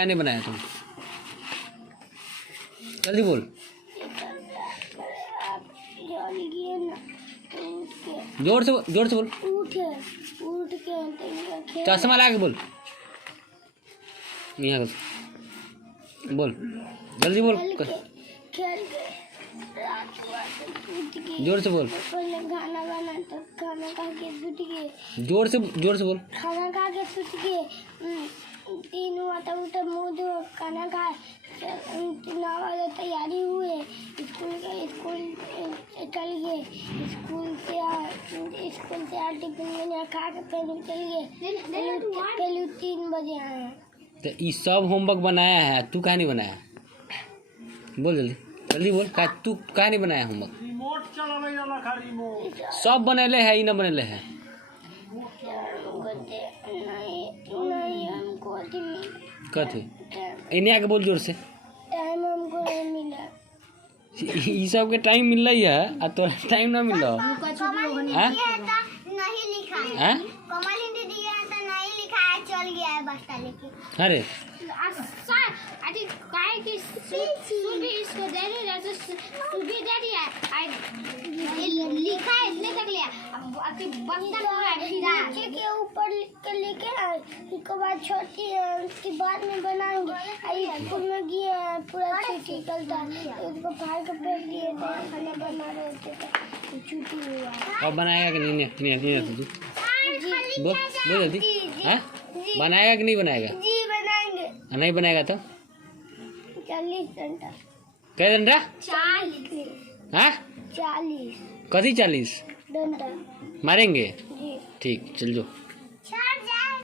क्या नहीं बनाया तुम? जल्दी बोल। जोर से बोल। उठ के चश्मा ला के बोल। यहाँ बोल, जल्दी बोल। खेल के रात उठ के जोर से बोल। खाना बना तो खाना खा के सुत के जोर से बोल। खाना खा के सुत के 3 हुआ तो उठे मुँह धो खाना खाए 9 बजे तैयारी हुए स्कूल चल गए स्कूल से आ टिफिन में खा के फिर चल गए पहले 3 बजे आए। तो ये सब होमवर्क बनाया है, तू कहाँ नहीं बनाया? बोल जल्दी बोल। तू कहाँ नहीं बनाया होमवर्क? सब बनेले है, ई न बनेले है। कथी इन्हें आके बोल जोर से। टाइम हमको नहीं मिला। ई सब के टाइम मिल रही है, तो टाइम ना मिल रहा नहीं लिखा है। कमल हिंदी दिया है तो नहीं लिखा है, चल गया है बस्ता लेके। अरे इसको दे रही है सुबह दे रही है लिखा है इतने तक लिया बंधन हो रहा है नीचे के ऊपर के लेके आए उसके बाद छोटी उसके बाद में बनाएंगे स्कूल में गए पूरा छुट्टी निकलता उसको फाड़ के फेंक दिए थे खाना बना रहे थे तो छुट्टी हुआ। अब बनाएगा कि नहीं तू बोल जल्दी। हाँ बनाएगा कि नहीं बनाएगा? जी बनाएंगे। नहीं बनाएगा तो 40 घंटा। कै घंटा? 40। हाँ 40 कथी 40 घंटा मारेंगे? जी। ठीक चल जो।